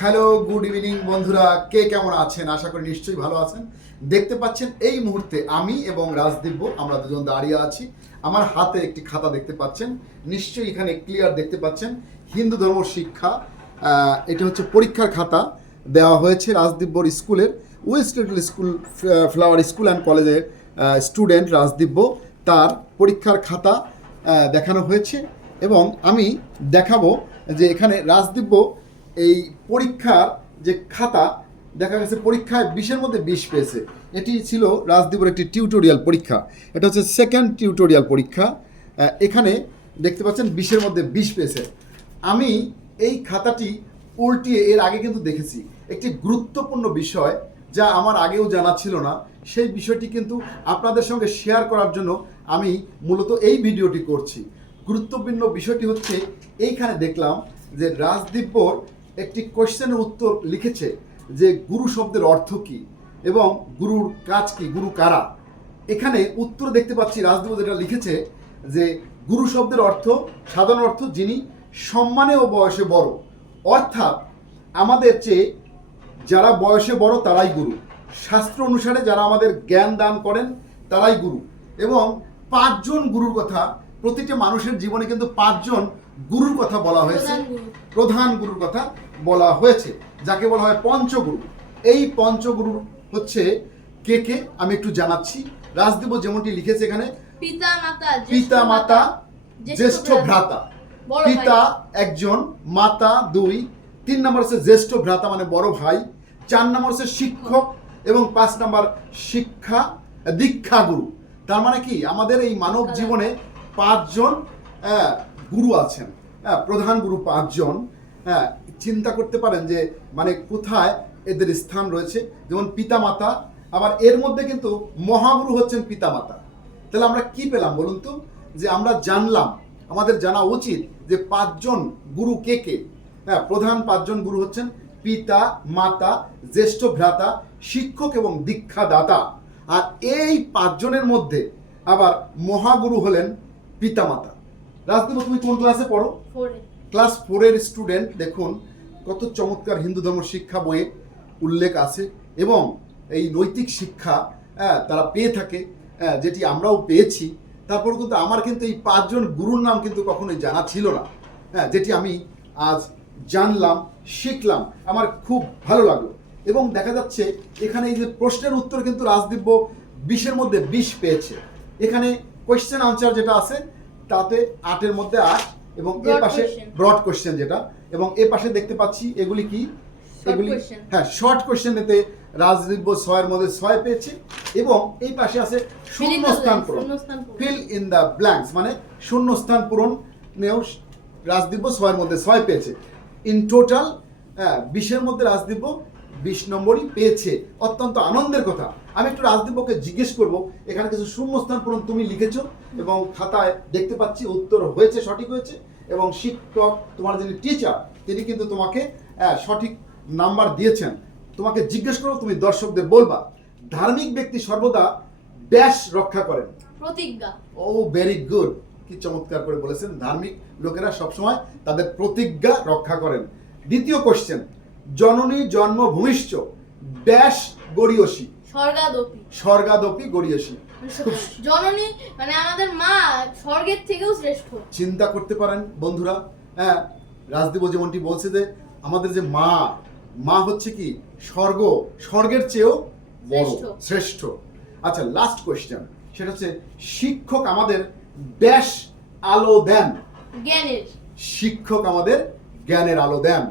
Hello, good evening বন্ধুরা, কে কেমন আছেন? আশা করি নিশ্চয়ই ভালো আছেন। দেখতে পাচ্ছেন এই মুহূর্তে আমি এবং রাজদিব্য আমরা দুজন দাঁড়িয়ে আছি। আমার হাতে একটি খাতা দেখতে পাচ্ছেন, নিশ্চয়ই এখানে ক্লিয়ার দেখতে পাচ্ছেন হিন্দু ধর্ম শিক্ষা। এটা হচ্ছে পরীক্ষার খাতা দেওয়া হয়েছে রাজদিব্যর স্কুলের, West little school flower school and কলেজের স্টুডেন্ট রাজদিব্য। তার পরীক্ষার খাতা দেখানো হয়েছে এবং আমি দেখাবো যে এখানে রাজদিব্য এই পরীক্ষার যে খাতা দেখা গেছে পরীক্ষায় 20-এর মধ্যে 20 পেয়েছে। এটি ছিল রাজদীপের একটি টিউটোরিয়াল পরীক্ষা, এটা হচ্ছে সেকেন্ড টিউটোরিয়াল পরীক্ষা। এখানে দেখতে পাচ্ছেন 20-এর মধ্যে 20 পেয়েছে। আমি এই খাতাটি উল্টিয়ে এর আগে কিন্তু দেখেছি একটি গুরুত্বপূর্ণ বিষয় যা আমার আগেও জানা ছিল না, সেই বিষয়টি কিন্তু আপনাদের সঙ্গে শেয়ার করার জন্য আমি মূলত এই ভিডিওটি করছি। গুরুত্বপূর্ণ বিষয়টি হচ্ছে এইখানে দেখলাম যে রাজদীপর একটি কোশ্চেনের উত্তর লিখেছে যে গুরু শব্দের অর্থ কী এবং গুরুর কাজ কী, গুরু কারা। এখানে উত্তর দেখতে পাচ্ছি রাজদীপ যেটা লিখেছে যে গুরু শব্দের অর্থ, সাধারণ অর্থ যিনি সম্মানে ও বয়সে বড়, অর্থাৎ আমাদের চেয়ে যারা বয়সে বড় তারাই গুরু। শাস্ত্র অনুসারে যারা আমাদের জ্ঞান দান করেন তারাই গুরু। এবং 5 জন গুরুর কথা, প্রতিটি মানুষের জীবনে কিন্তু 5 জন গুরুর কথা বলা হয়েছে, প্রধান গুরুর কথা বলা হয়েছে, যাকে বলা হয় পঞ্চগুরু। এই পঞ্চগুরু হচ্ছে কে কে আমি একটু জানাচ্ছি। রাজদীপ যেমনটি লিখেছে এখানে, পিতা মাতা জ্যেষ্ঠ ভ্রাতা। পিতা একজন, মাতা 2, 3 নম্বর হচ্ছে জ্যেষ্ঠ ভ্রাতা মানে বড় ভাই, 4 নম্বর হচ্ছে শিক্ষক এবং 5 নম্বর শিক্ষা দীক্ষা গুরু। তার মানে কি আমাদের এই মানব জীবনে 5 জন গুরু আছেন, প্রধান গুরু 5 জন। চিন্তা করতে পারেন যে মানে কোথায় এদের স্থান রয়েছে। যেমন পিতা মাতা, আবার এর মধ্যে কিন্তু মহাগুরু হচ্ছেন পিতা মাতা। তাহলে আমরা কি পেলাম বলুন তো, যে আমরা জানলাম, আমাদের জানা উচিত যে 5 জন গুরু কে কে। প্রধান 5 জন গুরু হচ্ছেন পিতা মাতা, জ্যেষ্ঠ ভ্রাতা, শিক্ষক এবং দীক্ষাদাতা। আর এই 5 জনের মধ্যে আবার মহাগুরু হলেন পিতা মাতা। রাজদীপ তুমি কোন ক্লাসে পড়ো? ক্লাস 4-এর স্টুডেন্ট। দেখুন কত চমৎকার হিন্দু ধর্ম শিক্ষা বইয়ে উল্লেখ আছে এবং এই নৈতিক শিক্ষা তারা পেয়ে থাকে, যেটি আমরাও পেয়েছি। তারপর কিন্তু আমার কিন্তু এই 5 জন গুরুর নাম কিন্তু কখনোই জানা ছিল না, যেটি আমি আজ জানলাম, শিখলাম, আমার খুব ভালো লাগলো। এবং দেখা যাচ্ছে এখানে এই যে প্রশ্নের উত্তর কিন্তু রাজদীপ 20-এর মধ্যে 20 পেয়েছে। এখানে কোয়েশ্চেন আনসার যেটা আছে তাতে 8-এর মধ্যে 8 এবং এ পাশে ব্রড কোশ্চেন যেটা, এবং এ পাশে দেখতে পাচ্ছি এগুলি কি, এগুলি শর্ট কোশ্চেনেতে রাজদীপ 6-এর মধ্যে 6 পেয়েছে। এবং এই পাশে আছে শূন্যস্থান পূরণ, ফিল ইন দ্য ব্ল্যাঙ্কস, মানে শূন্যস্থান পূরণ নেও রাজদীপ 6-এর মধ্যে 6 পেয়েছে। ইন টোটাল 20-এর মধ্যে রাজদীপ 20 নম্বরই পেয়েছে। অত্যন্ত আনন্দের কথা। আমি একটু রাজদীপকে জিজ্ঞেস করব, এখানে কিছু শূন্যস্থান পূরণ তুমি লিখেছো এবং খাতায় দেখতে পাচ্ছি উত্তর হয়েছে, সঠিক হয়েছে, এবং শিক্ষক তোমার যিনি টিচার তিনি কিন্তু তোমাকে সঠিক নাম্বার দিয়েছেন। তোমাকে জিজ্ঞেস করো, তুমি দর্শকদের বলবা ধার্মিক ব্যক্তি সর্বদা ব্যাস রক্ষা করেন প্রতিজ্ঞা। ও ভেরি গুড, কি চমৎকার করে বলেছেন। ধার্মিক লোকেরা সবসময় তাদের প্রতিজ্ঞা রক্ষা করেন। দ্বিতীয় কোশ্চেন, জননী জন্মভূমিশ্চ ব্যাস গড়িয়সী। স্বর্গাদপি গড়িয়সী। জননী মানে আমাদের মা স্বর্গের থেকেও শ্রেষ্ঠ। চিন্তা করতে পারেন বন্ধুরা, রাজদীপ যেমনটি বলছে যে আমাদের যে মা হচ্ছে কি স্বর্গের চেয়েও বড়, শ্রেষ্ঠ। আচ্ছা, লাস্ট কোয়েশ্চেন, সেটা হচ্ছে শিক্ষক আমাদের ব্যাস আলো দেন জ্ঞানের। শিক্ষক আমাদের জ্ঞানের আলো দেন।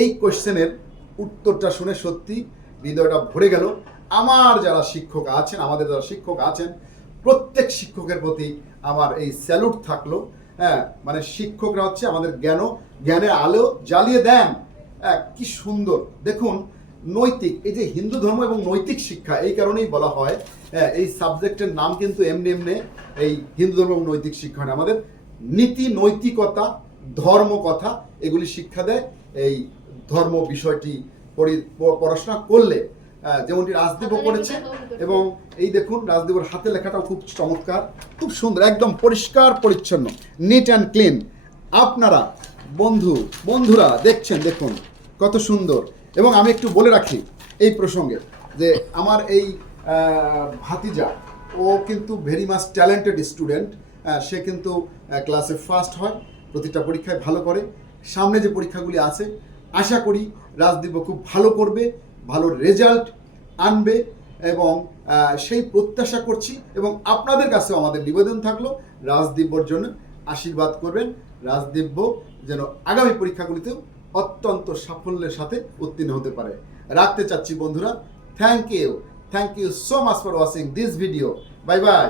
এই কোয়েশ্চেনের উত্তরটা শুনে সত্যি হৃদয়টা ভরে গেল। আমার যারা শিক্ষক আছেন, আমাদের যারা শিক্ষক আছেন, প্রত্যেক শিক্ষকের প্রতি আমার এই স্যালুট থাকলো। মানে শিক্ষকরা হচ্ছে আমাদের জ্ঞানের আলো জ্বালিয়ে দেন। কি সুন্দর। দেখুন নৈতিক, এই যে হিন্দু ধর্ম এবং নৈতিক শিক্ষা, এই কারণেই বলা হয় এই সাবজেক্টের নাম কিন্তু এমনি এই হিন্দু ধর্ম এবং নৈতিক শিক্ষা, আমাদের নীতি নৈতিকতা ধর্ম কথা এগুলি শিক্ষা দেয়। এই ধর্ম বিষয়টি পড়াশোনা করলে, যেমনটি রাজদীপও করেছে। এবং এই দেখুন রাজদীপের হাতে লেখাটাও খুব চমৎকার, খুব সুন্দর, একদম পরিষ্কার পরিচ্ছন্ন, নিট অ্যান্ড ক্লিন। আপনারা বন্ধুরা দেখছেন, দেখুন কত সুন্দর। এবং আমি একটু বলে রাখি এই প্রসঙ্গে যে আমার এই ভাতিজা ও কিন্তু ভেরি মাচ ট্যালেন্টেড স্টুডেন্ট। সে কিন্তু ক্লাসে ফার্স্ট হয়, প্রতিটা পরীক্ষায় ভালো করে। সামনে যে পরীক্ষাগুলি আছে আশা করি রাজদীপ খুব ভালো করবে, ভালো রেজাল্ট আনবে এবং সেই প্রত্যাশা করছি। এবং আপনাদের কাছেও আমাদের নিবেদন থাকলো রাজদীপর জন্য আশীর্বাদ করবেন, রাজদীপ যেন আগামী পরীক্ষাগুলিতেও অত্যন্ত সাফল্যের সাথে উত্তীর্ণ হতে পারে। রাখতে চাচ্ছি বন্ধুরা, thank you so much for watching this video. Bye by.